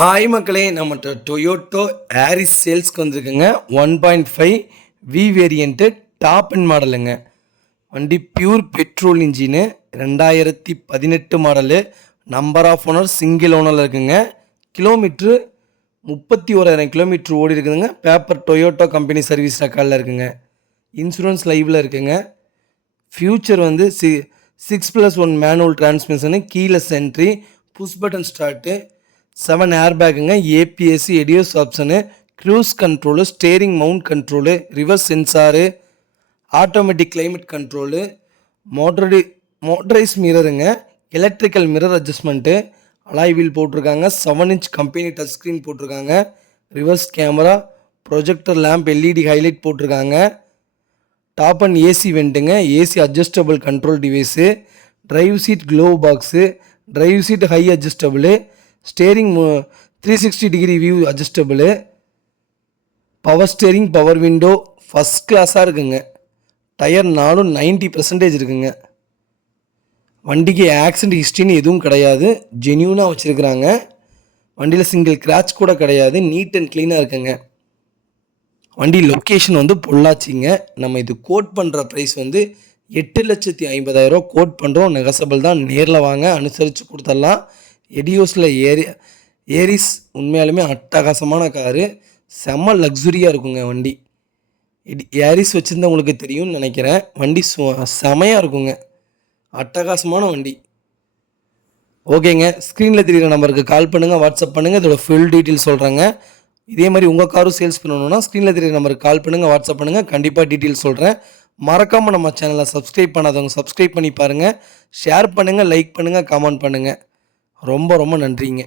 Hi மக்களே, நம்மகிட்ட Toyota Aries சேல்ஸ்க்கு வந்திருக்குங்க. 1.5 வி வேரியண்ட்டு டாப் அண்ட் மாடலுங்க. வண்டி pure petrol engine, 2018 model. Number of owner single ஓனரில் இருக்குங்க. கிலோமீட்ரு 31,000 கிலோமீட்ரு ஓடி இருக்குதுங்க. பேப்பர் டொயோட்டோ கம்பெனி சர்வீஸ் ரெக்கார்டில் இருக்குங்க. இன்சூரன்ஸ் லைவில் இருக்குங்க. ஃபியூச்சர் வந்து 6+1 manual transmission, keyless entry, push button start, 7 air பேக்குங்க, ஏபிஎஸ்சி, எடியோஸ் option, cruise control, steering mount control, reverse sensor, automatic climate control, motorise மிரருங்க, electrical mirror adjustment, alloy wheel போட்டிருக்காங்க. 7 இன்ச் கம்பெனி டச் ஸ்க்ரீன் போட்டிருக்காங்க. Reverse camera, projector lamp, LED highlight போட்டிருக்காங்க. Top end AC வெண்ட்டுங்க, AC adjustable control device, drive seat glove box, drive seat high adjustable, steering 360 degree view adjustable, power steering, power window, first கிளாஸாக இருக்குங்க. Tyre 90% இருக்குங்க. வண்டிக்கு accident ஹிஸ்ட்ரின்னு எதுவும் கிடையாது, ஜென்யூனாக வச்சுருக்குறாங்க. வண்டியில் சிங்கிள் கிராச் கூட கிடையாது, நீட் அண்ட் க்ளீனாக இருக்குங்க. வண்டி லொக்கேஷன் வந்து பொள்ளாச்சிங்க. நம்ம இது கோட் பண்ணுற ப்ரைஸ் வந்து 8,50,000 கோட் பண்ணுறோம். நெகசபிள் தான், நேரில் வாங்க, அனுசரித்து கொடுத்துடலாம். எடியோஸில் ஏரிஸ் உண்மையாலுமே அட்டகாசமான காரு, செம்ம லக்ஸுரியாக இருக்குங்க வண்டி. ஏரிஸ் வச்சுருந்தவங்களுக்கு தெரியும்னு நினைக்கிறேன். வண்டி செமையாக இருக்குங்க, அட்டகாசமான வண்டி. ஓகேங்க, ஸ்க்ரீனில் தெரிகிற நம்பருக்கு கால் பண்ணுங்கள், வாட்ஸ்அப் பண்ணுங்கள், இதோட ஃபுல் டீட்டெயில் சொல்கிறேங்க. இதே மாதிரி உங்கள் காரும் சேல்ஸ் பண்ணணுன்னா ஸ்க்ரீனில் தெரிகிற நம்பருக்கு கால் பண்ணுங்கள், வாட்ஸ்அப் பண்ணுங்கள், கண்டிப்பாக டீட்டெயில் சொல்கிறேன். மறக்காமல் நம்ம சேனலை சப்ஸ்கிரைப் பண்ணாதவங்க சப்ஸ்கிரைப் பண்ணி பாருங்கள். ஷேர் பண்ணுங்கள், லைக் பண்ணுங்கள், கமெண்ட் பண்ணுங்கள். ரொம்ப ரொம்ப நன்றிங்க.